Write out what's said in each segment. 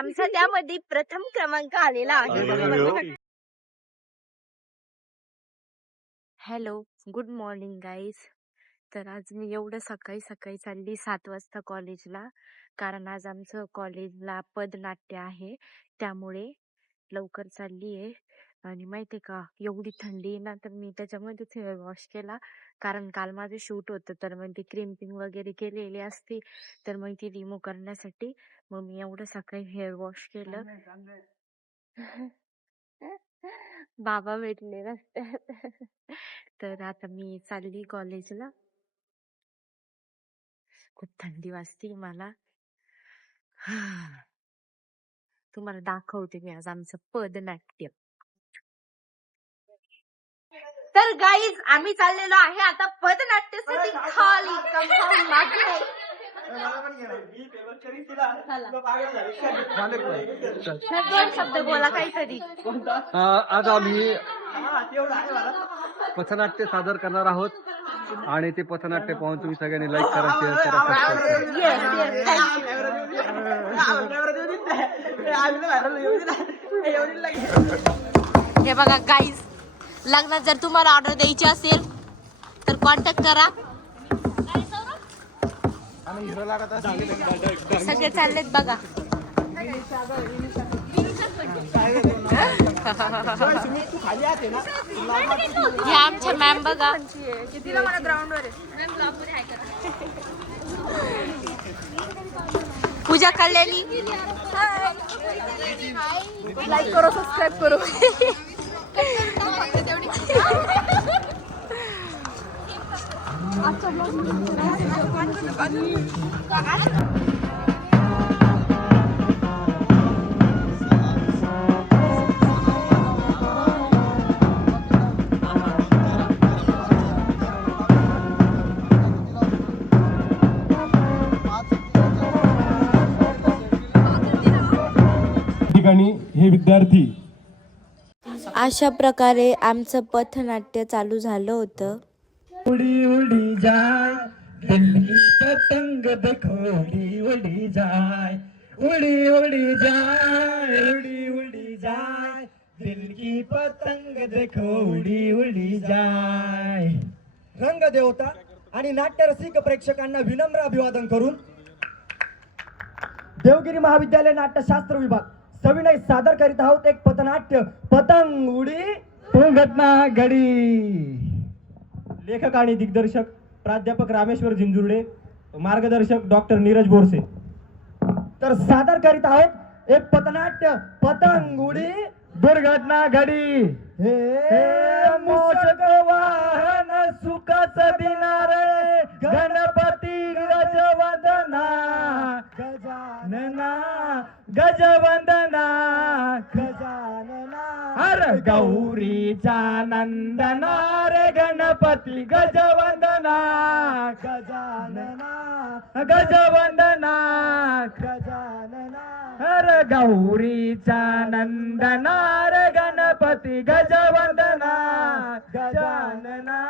आमचा त्यामध्ये प्रथम क्रमांक आलेला आहे. Hello, good morning guys. तर आज मी एवढं सकाळी सकाळी चालली 7 वाजता कॉलेजला, कारण आज आमचं कॉलेजला पदनाट्य आहे, त्यामुळे लवकर चालली आहे. आणि माहिती आहे का, एवढी थंडी आहे ना, तर मी त्याच्यामध्येच हेअर वॉश केला, कारण काल माझं शूट होतं. तर मग ती क्रिम्पिंग वगैरे केलेली असते, तर मग ती रिमूव्ह करण्यासाठी मग मी एवढं सकाळी हेअर वॉश केलं. बाबा भेटले रस्त्यात. तर आता मी चालली कॉलेजला. खूप थंडी वाजते मला. तुम्हाला दाखवते मी आज आमचं पदनाट्य. तर गाईज, आम्ही चाललेलो आहे आता पदनाट्यासाठी खाली कंपाऊंड मागे. दोन शब्द बोला काहीतरी. आज आम्ही पथनाट्य सादर करणार आहोत आणि ते पथनाट्य पाहून तुम्ही सगळ्यांनी लाईक करा, शेअर हे बघा गाईज, लग्नात जर तुम्हाला ऑर्डर द्यायची असेल तर कॉन्टॅक्ट करा. सगळे चाललेत बघा. हे आमच्या मॅम बघा. पूजा कल्याणी, लाईक करो, सबस्क्राईब करो. ठिकाणी हे विद्यार्थी अशा प्रकारे आमचं पथनाट्य चालू झालं होतं. उडी उडी जाय दिल्ली पतंग देखो, उडी उडी जाय, उडी उडी जाय, उडी उडी जाय, दिल की पतंग देखो, उडी उडी जाय. रंगदेवता आणि नाट्यरसिक प्रेक्षकांना विनम्र अभिवादन करून देवगिरी महाविद्यालय नाट्यशास्त्र विभाग सविनय सादर करीत आहोत एक पथनाट्य, पतंग उडी घटना घडी. लेखक आणि दिग्दर्शक प्राध्यापक रामेश्वर जिंजुर्डे, मार्गदर्शक डॉक्टर नीरज बोरसे. तर सादर करीत आहोत एक पथनाट्य, पतंग उडी दुर्घटना घडी. हे मोषक वाहन सुखाच दिनारे, गणपती गजवंदना, गजानना गजवंदना, गजानना. हर गौरीचा नंदना रे गणपती गजवंदना, गजानना गजवंदना, गजानना. हर गौरीचा नंदना रे गणपती गजवंदना, गजानना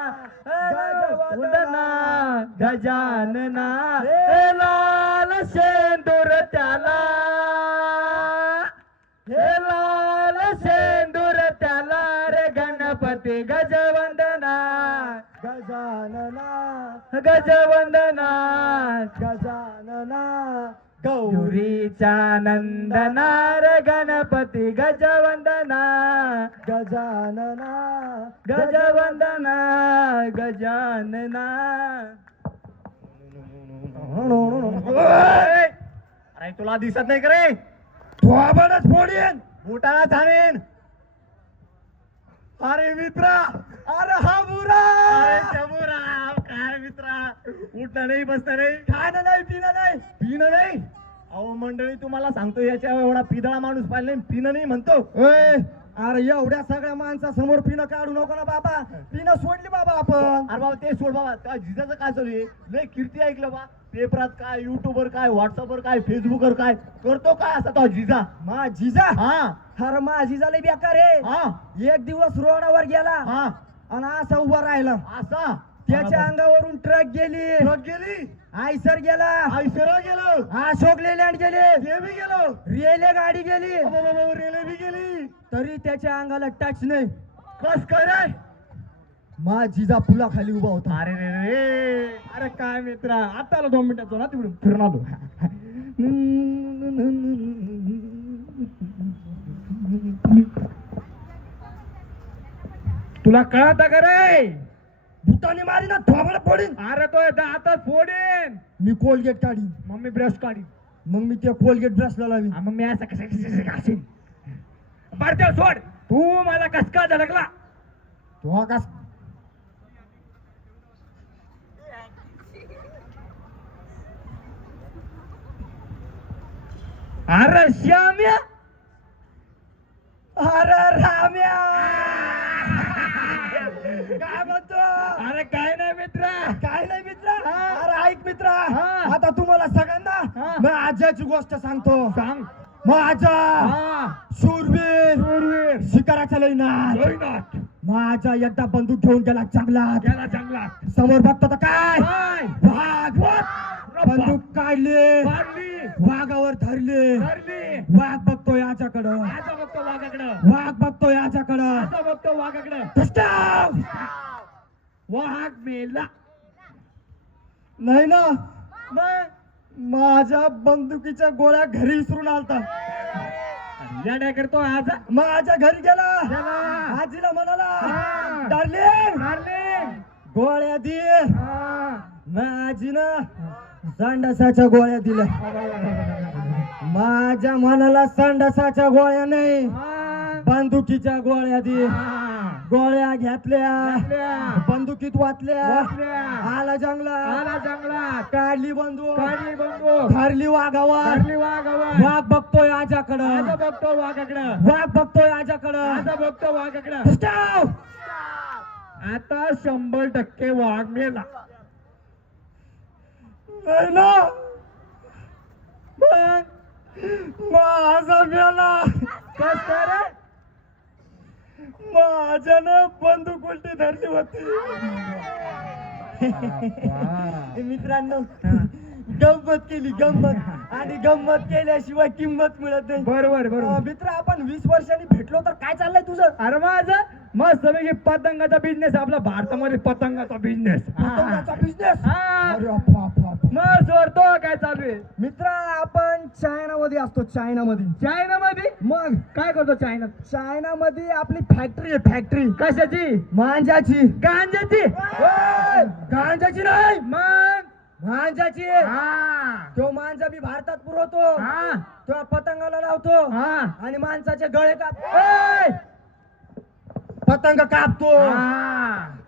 गजवंदना, गजानना. हे लाल शेंदूर त्याला, हे लाल शेंदूर त्याला रे गणपती गजवंदना, गजानना गजवंदना, गजानना. गौरीचा नंदना रे गणपती गजवंदना, गजानना गजवंदना, गजानना. अरे तुला दिसत नाही का रे? थोबाडच फोडीन, बुटाला थांबेन. अरे मित्रा, अरे हा बुरा, काय मित्रा, उठणं नाही, बसणं नाही, खाणं नाही, पिणं नाही, पिणं नाही. अहो मंडळी, तुम्हाला सांगतो, याच्या एवढा पिदळा माणूस पाहिलं, पिणं नाही म्हणतो. अरे एवढ्या सगळ्या माणसा समोर पिणं काढू नको ना बाबा. पिणं सोडली बाबा आपण. अरे बाबा ते सोड बाबा. त्या जिजाचं काय चालू आहे? लय कीर्ती ऐकलं बा, पेपरात काय, युट्यूबवर काय, व्हॉट्सअपवर काय, फेसबुकवर काय करतो, काय असा तो जिजा. मा जिजा? हा. अरे मा जिजा लय बेकार आहे. हा. एक दिवस रोडावर गेला, हा, आणि असा उभा राहिला, असा त्याच्या अंगावरून ट्रक गेली. आयसर गेला, आयसर गेलो, अशोक लेलँड गेले, ते बी गेलो, रेल्वे गाडी गेली, रेल्वे बी गेली, तरी त्याच्या अंगाला टच नाही. कस काय? माझीजा पुलाखाली उभा होता. अरे रे रे, अरे काय मित्रा, आता आलो 2 मिनिटात ना तिकडून फिरून आलो. तुला कळत का रे? भूतानी मारी ना थोबड फोडीन. अरे तो आता फोडीन. मी कोलगेट काढीन, मग मी ब्रश काढीन, मग मी त्या कोलगेट ब्रशला लावीन, मग मी असं कसं घासीन. बरं सोड, तू मला कस का धडकला? तू कस अरे श्याम्या, अरे राम्या, काय म्हणतो? अरे काय नाही मित्रा, काय नाही मित्रा. अरे ऐक मित्रा, आता तुम्हाला सगळ्यांना मी आज्याची गोष्ट सांगतो. सांग. माझा शूरवीर शिकाराचा लयनाथ माझा एकदा बंदूक घेऊन गेला जंगलात. समोर बघतो तर काय वाघ. बंदूक काढली, वाघावर धरली. वाघ बघतो याच्याकडं, वाघ बघतो याच्याकडं, वाघ मेला नाही ना. माझ्या बंदुकीच्या गोळ्या घरी विसरून आलता. काय करतो आज? माझ्या घरी गेला, आजीला म्हणाला डार्लिंग गोळ्या दे. आजीनं संडासाच्या गोळ्या दिल्या. माझ्या मनाला संडासाच्या गोळ्या नाही, बंदुकीच्या गोळ्या दे. गोळ्या घेतल्या, बंदुकीत वाचल्या, आला जंगलात, काढली बंदूक, धरली वाघावर. वाघ बघतोय आजाकडं, वाघ बघतोय आजाकडं. आता 100% वाघ मेला ना. माझा मेला कस रे? माझ्यानं बंदूक उलटी धरली होती. मित्रांनो, गंमत केली, गंमत. आणि गंमत केल्याशिवाय किंमत मिळत नाही. बरोबर. मित्र, आपण 20 वर्षांनी भेटलो तर काय चाललंय तुझं? अरे माझं मस्त पैकी पतंगाचा बिझनेस. आपला भारतामध्ये पतंगाचा बिझनेस. मग सोडतो काय चालू आहे? मित्र, आपण चायनामध्ये असतो. चायनामध्ये मग काय करतो? चायनामध्ये आपली फॅक्टरी आहे. फॅक्टरी कशाची? मांजाची. गांजाची नाही, मग मांजाची. तो मांजा बी भारतात पुरवतो. तो पतंगाला लावतो आणि माणसाचे गळे पतंग कापतो.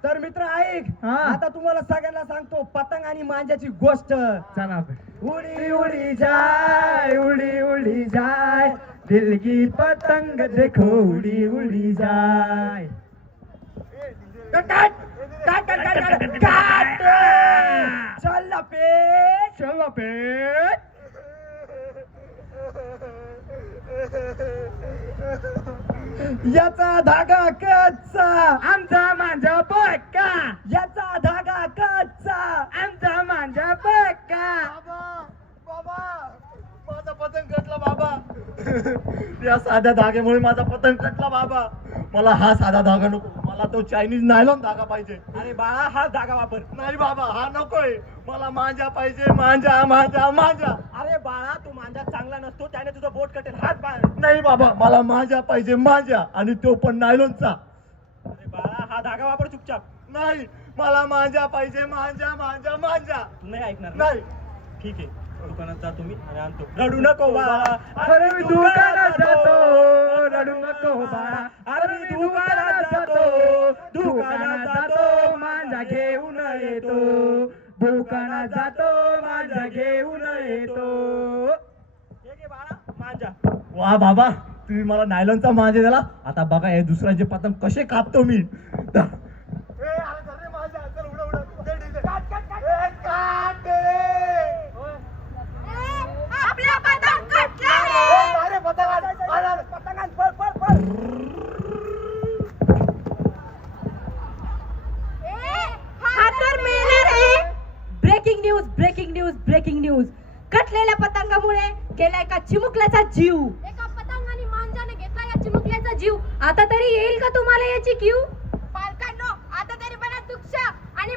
तर मित्र ऐक, आता तुम्हाला सगळ्यांना सांगतो पतंग आणि मांजाची गोष्ट. चला. उडी उडी जाय, उडी उडी जाय, दिल की पतंग देखो उडी उडी जाय. चल लपेट. याचा धागा कच्चा, आमचा मांजा पक्का. याचा धागा कच्चा, आमचा मांजा पक्का. बाबा, माझा पतंग कटला बाबा. या साध्या धाग्यामुळे माझा पतंग कटला बाबा. मला हा साधा धागा नको, मला तो चायनीज नायलॉन धागा पाहिजे. अरे बाळा, हा धागा वापर. नाही बाबा, हा नकोय मला. मांजा पाहिजे, मांजा. अरे बाळा, तू मांजा चांगला नसतो, त्याने तुझं बोट कटेल. हात बाळा. नाही बाबा, मला मांजा पाहिजे, मांजा. आणि तो पण नायलॉनचा. अरे बाळा, हा धागा वापर चुपचाप. नाही, मला मांजा पाहिजे, मांजा. तू नाही ऐकणार? नाही. ठीक आहे, दुकानात जातो मी आणि आणतो. रडू नको बाळा, अरे मी दुकानात जातो. रडू नको बाळा, अरे मी दुकानात जातो. मांजा घेऊन येतो. दुकानात जातो, मांजा घेऊन येतो. मांजा. वा बाबा, तुम्ही मला नायलॉनचा मांजा दिला. आता बघा हे दुसऱ्याचे पतंग कसे कापतो मी. ब्रेकिंग जीव, आता तरी येईल का तुम्हाला याची क्यू? पालकांनो आता तरी बना दक्ष आणि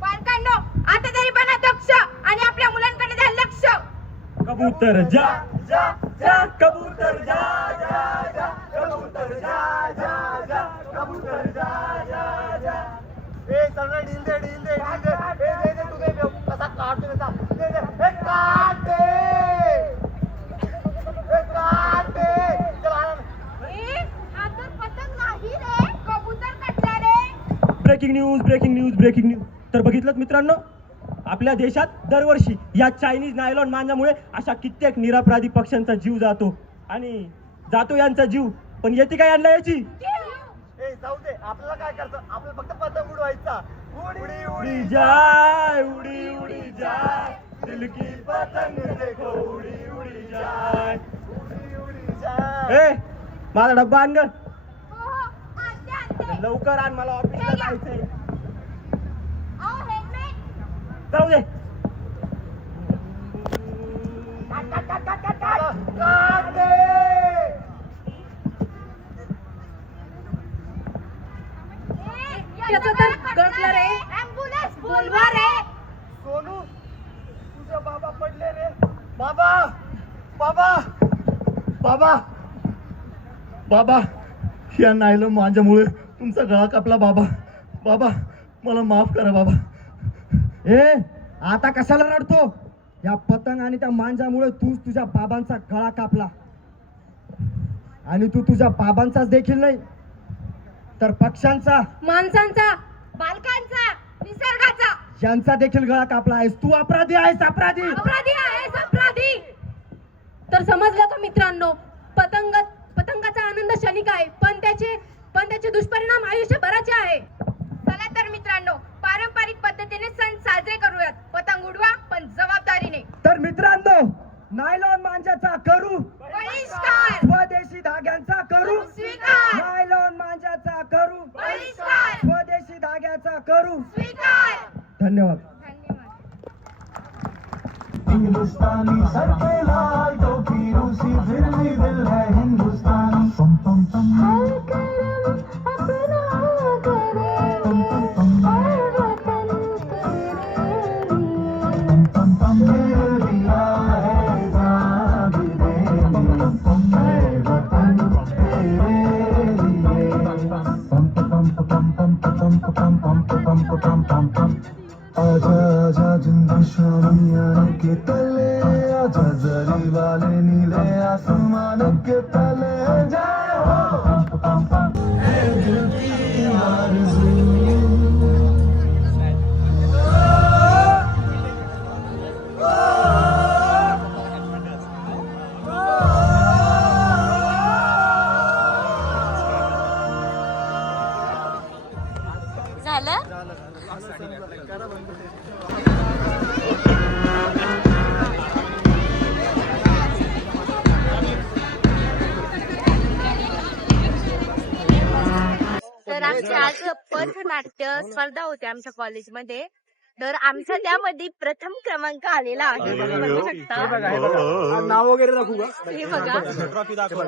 पालकांनो आता तरी बना दक्ष आणि आपल्या मुलांकडे द्या लक्ष. कबूतर जा जा जा कबूतर जा जा जा कबूतर जा जा जा कबूतर जा जा जा. ए चल रे ढील दे ढील दे ढील दे. ए दे दे तू दे कसा काढतो त्याचा दे दे. ए काढ दे ए काढ दे. चल आण. ए हा तर पतंग नाही रे, कबूतर कटला रे. Breaking news breaking news breaking news. तर बघितलं मित्रांनो, आपल्या देशात दरवर्षी या चायनीज नायलॉन मांजामुळे अशा कित्येक निरपराधी पक्ष्यांचा जीव जातो आणि जातो यांचा जीव, पण येते काय यांना याची? जाऊ दे, आपल्याला काय करतं, आपल्याला फक्त पतंग उडवायचा. उडी उडी जाय उडी उडी जाय दिल की पतंग देखो उडी उडी जाय उडी उडी जाय. ए माझा डब्बा आण ग. हो हो आणते आणते. लवकर आण, मला ऑफिसला जायचंय. अहो हेल्मेट. जाऊ दे. काट काट काट काट काट. काढ दे. त्याचं तर कटलं रे. ॲम्ब्युलन्स बोलवा रे. सोनू तुझे बाबा पडले रे. बाबा बाबा बाबा बाबा या नायलॉन माझ्यामुळे तुमचा गळा कापला बाबा. बाबा मला माफ करा बाबा. ए आता कशाला रडतो? या पतंग आणि त्या मांजामुळे तू तुझ्या बाबांचा गळा कापला आणि तू तुझ्या बाबांचाच देखील नाही तर पक्ष्यांचा, माणसांचा, बालकांचा, निसर्गाचा यांचा देखील गळा कापला आहेस. तू अपराधी आहेस, अपराधी. अपराधी आहेस अपराधी. तर समजलं का मित्रांनो, पतंगाचा आनंद क्षणिक आहे, पण त्याचे दुष्परिणाम आयुष्यभराचे आहे. चला तर मित्रांनो, पारंपरिक पद्धतीने सण साजरे करूयात. पतंग उडवा पण जबाबदारीने. तर मित्रांनो, नायलॉन मांजाचा करू बहिष्कार. स्वदेशी धाग्यांचा करू स्वीकार. नायलॉन मांजाचा करू बहिष्कार. स्वदेशी धाग्याचा करू. स्वीकार. धन्यवाद. धन्यवाद. हिंदुस्तानी सर पे लाल टोपी रूसी फिर भी दिल है हिंदुस्तानी. पम पम पम हर करम अपना करे पम पम पम हर वतन तेरे लिए पम पम पम मेरे दिया है जाग दे पम पम पम हर वतन तेरे लिए पम पम पम पम पम पम पम पम पम पम पम. आजा आजा जिंदा शामियाने के तले आजा जरी वाले नीले आसमान के तले जय हो पम पम पम है दिल की आरज़ू. झालं? तर आमची आज पथनाट्य स्पर्धा होती आमच्या कॉलेजमध्ये. तर आमचा त्यामध्ये प्रथम क्रमांक आलेला आहे. बघू शकता. नाव वगैरे दाखवू का? हे बघा, ट्रॉफी दाखव.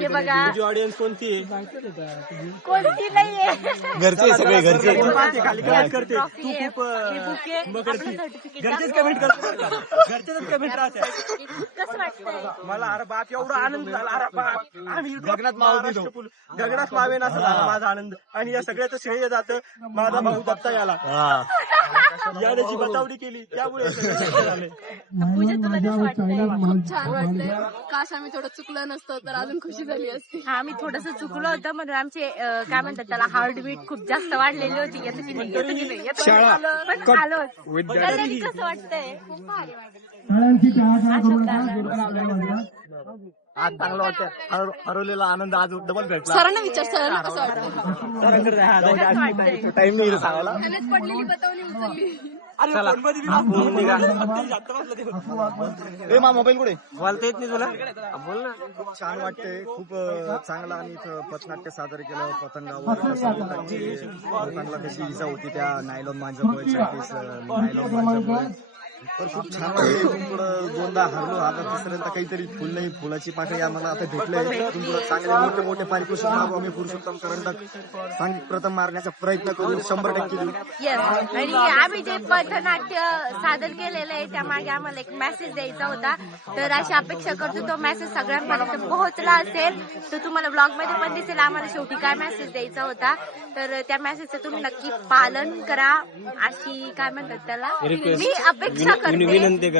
हे बघा, ऑडियन्स कोणती आहे? कोणती नाहीये. घरचे सगळे घरचे खाली कमेंट करते. ट्रॉफी आहे, हे बुके, आपलं सर्टिफिकेट. घरचेच कमेंट करतात. घरचेच कमेंट राहतात. कसं वाटतंय? मला अरे बाप एवढा आनंद झाला. अरे बाप आम्ही गगनात मावेन असं झाला माझा आनंद. आणि या सगळ्याचं श्रेय जातं माझा भाऊ दत्ता याला. याने जी बतावडी केली त्यामुळे हे सगळं शक्य झालंय. पूजा तुला कसं वाटतंय? खूप छान वाटतंय. काश आम्ही थोडं चुकलं नसतं तर अजून खुशी झाली असती. हा, आम्ही थोडस चुकलो होतं म्हणून आमचे काय म्हणतात त्याला हार्टबीट खूप जास्त वाढलेली होती. येतं की नाही, येतं की नाही, येतं की नाही, पण आलोच. तर तरी कसं वाटतंय? खूप भारी वाटतंय. आज चांगलं वाटतं. हरवलेला आनंद आज डबल भेटला. सरांना विचार, सरांना कसं वाटतं? टाइम नाही सांगायला. त्यानेच पडलेली पतवणी उचलली. मोबाईल कुठे बोलता येत नाही तुला? बोल ना. खूप छान वाटतंय. खूप चांगला आणि इथं पथनाट्य सादर केलं. पतंगावर पतंगला कशी इजा होती त्या नायलॉन मांजामुळे, नायलॉन मांजामुळे तर खूप छान वाटलं. इथून पुढं दोनदा हरलो, आता तिसऱ्यांदा काहीतरी फुल नाही फुलाची पाकळी आम्हाला आता भेटलंय. इथून पुढं चांगले मोठे मोठे पारितोषिक मागू आम्ही पुरुषोत्तम करंडक सांघिक प्रथम मारण्याचा प्रयत्न करू, 100% देऊ. Yes. आणि आम्ही जे पथनाट्य सादर केलेलं आहे त्यामागे आम्हाला एक मेसेज द्यायचा होता, तर अशी अपेक्षा करतो तो मेसेज सगळ्यांपर्यंत पोहोचला असेल. तर तुम्हाला ब्लॉग मध्ये पण दिसेल आम्हाला शेवटी काय मेसेज द्यायचा होता. तर त्या मेसेजचं तुम्ही नक्की पालन करा अशी काय म्हणतात त्याला मी अपेक्षा करते, विनंती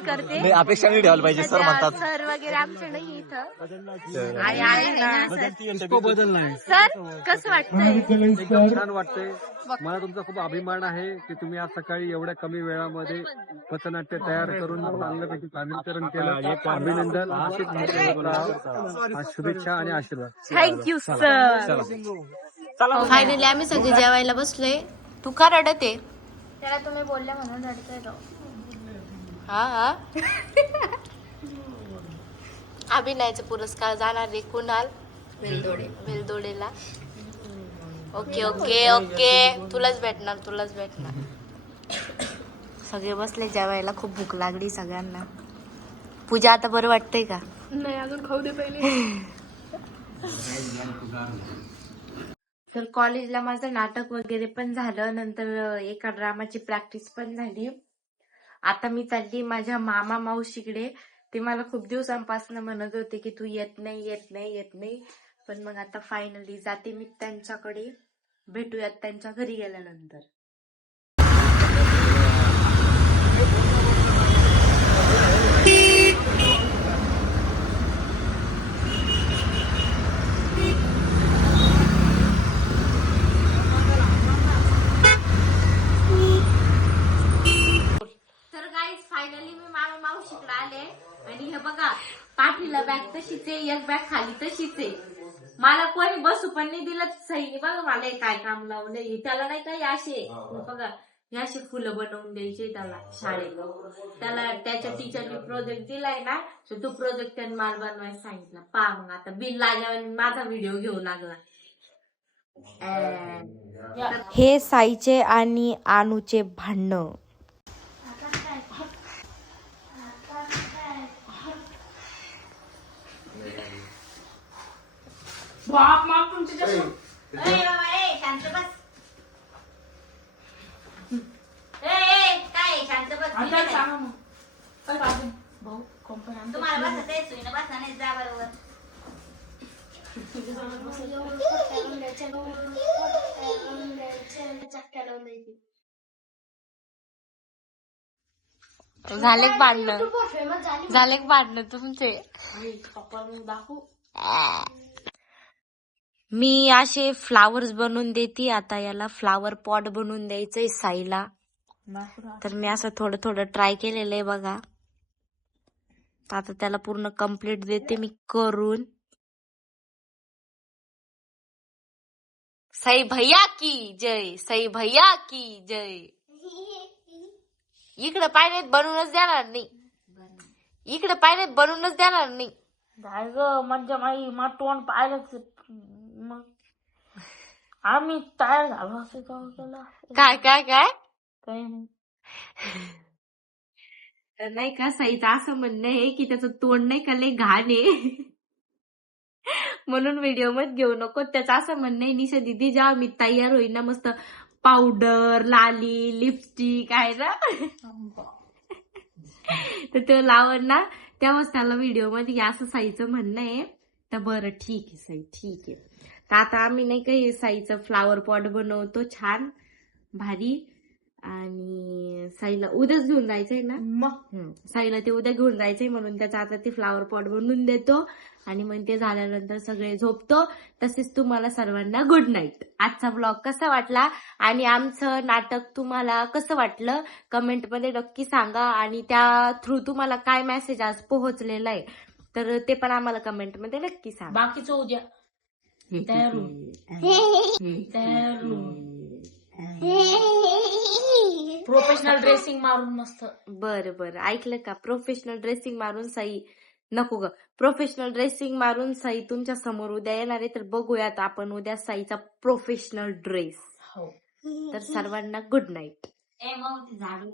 करते. अपेक्षा नाही ठेवायला पाहिजे सर म्हणतात. सर वगैरे आमचे नाही इथं आणि आहे ना. सर कसं वाटतंय? एकदम छान वाटतंय. मला तुमचा खूप अभिमान आहे की तुम्ही आज सकाळी एवढ्या कमी वेळामध्ये पथनाट्य तयार करून चांगल्यापैकी सादरीकरण केलं. अभिनंदन, शुभेच्छा आणि आशीर्वाद. Thank you sir. फायनली आम्ही सगळे जेवायला बसलोय. तू का रडत आहे? त्याला तुम्ही बोलले म्हणून रडतोय तो. हा अभिनयाचा पुरस्कार जाणार रे कुणाल वेलदोडेला. ओके ओके ओके, तुलाच भेटणार. सगळे बसले जेवायला. खूप भूक लागली सगळ्यांना. पूजा आता बरं वाटतंय का? नाही अजून खाऊ दे पहिले. तर कॉलेजला माझं नाटक वगैरे पण झालं. नंतर एका ड्रामाची प्रॅक्टिस पण झाली. आता मी चालली माझ्या मामा मावशीकडे. ते मला खूप दिवसांपासून म्हणत होते की तू येत नाही. पण मग आता फायनली जाते मी त्यांच्याकडे. भेटूयात त्यांच्या घरी गेल्यानंतर. तर गाईज फायनली मी मामा मावशीकडे आले आणि हे बघा पाठीला बॅग तशीच आहे, एक बॅग खाली तशीच आहे. मला कोणी बसू पण नाही दिलं. सईने बघा मला काय काम लावलंय. त्याला नाही काही असे बघा हे असे फुलं बनवून द्यायचे त्याला शाळेत. त्याला त्याच्या टीचरने प्रोजेक्ट दिलाय ना, तर तो प्रोजेक्ट त्याने मला बनवायला सांगितलं. मग आता बिल लागल्यावर माझा व्हिडिओ घेऊ लागला. हे साईचे आणि आनूचे भांडण. तुम्हाला बसत आहे सुईनं बसा नाही जा बरोबर. झाले भांडणं तुमचे. मी असे फ्लावर्स बनवून देते. आता याला फ्लावर पॉट बनवून द्यायचंय साईला. तर मी असं थोडं थोडं ट्राय केलेलं आहे बघा. आता त्याला पूर्ण कम्प्लीट देते मी करून. साई भैया की जय, साई भैया की जय. इकडे पायनेत बनवूनच देणार नाही. काय ग म्हणजे मा तोंड पाहिलंच मग आम्ही तयार झालो असं केलं. काय काही नाही. नाही का साईचं असं म्हणणं आहे की त्याचं तोंड नाही का लय घाण आहे म्हणून व्हिडिओ मध्ये घेऊ नको. त्याचं असं म्हणणं आहे निशा दीदी जेव्हा मी तयार होईन ना मस्त पावडर लाली लिपस्टिक आहे ना तर तो लावण ना तेव्हाच त्याला व्हिडिओ मध्ये असं साईचं म्हणणं आहे. तर बरं ठीक आहे साई ठीक आहे. तर आता आम्ही नाही का हे साईचं फ्लावर पॉट बनवतो छान भारी. आणि साईला उद्याच घेऊन जायचंय ना. मग साईला ते उद्या घेऊन जायचंय म्हणून त्याचा आता ते फ्लावर पॉट बनवून देतो आणि मग ते झाल्यानंतर सगळे झोपतो. तसेच तुम्हाला सर्वांना गुड नाईट. आजचा ब्लॉग कसा वाटला आणि आमचं नाटक तुम्हाला कसं वाटलं कमेंटमध्ये नक्की सांगा. आणि त्या थ्रू तुम्हाला काय मेसेज आज पोहोचलेला आहे तर ते पण आम्हाला कमेंटमध्ये नक्की सांगा. बाकीचं उद्या प्रोफेशनल ड्रेसिंग मारून मस्त. बरं ऐकलं का. प्रोफेशनल ड्रेसिंग मारून साई नको ग. प्रोफेशनल ड्रेसिंग मारून साई तुमच्या समोर उद्या येणार आहे. तर बघूयात आपण उद्या साईचा प्रोफेशनल ड्रेस. तर सर्वांना गुड नाईट. ए मग ती झाडू